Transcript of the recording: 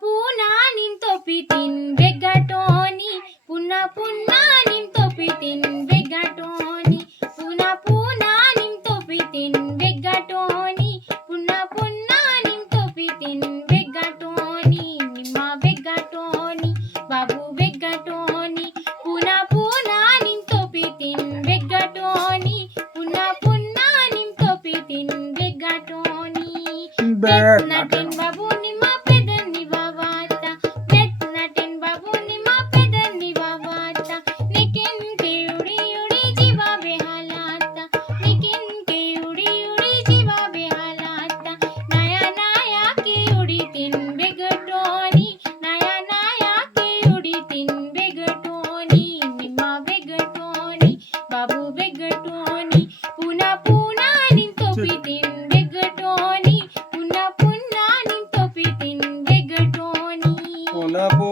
पुन्हा निंतोपितीन बेगाटोनी पुन्हा निंतोपितीन बेगाटोनी पुन्हा निंतोपितीन बेगाटोनी पुन्हा निंतोपितीन बेगाटोनी निम्मा बेगाटोनी बाबू बेगाटोनी पुन्हा निंतोपितीन बेगाटोनी पुन्हा निंतोपितीन बेगाटोनी बेतनाटीन बाबू निम्मा पेदनी वावाता बेतनाटीन बाबू निम्मा पेदनी वावाता निकिन के उडी उडी जीवा बेहालाता निकिन के उडी उडी जीवा बेहालाता नाया के उडी तीन बेगटोनी नाया के उडी तीन बेगटोनी निम्मा बेगटोनी बाबू बेगटोनी पुन्हा निंतोपितीन बेगटोनी पुन्हा निंतोपितीन बेगटोनी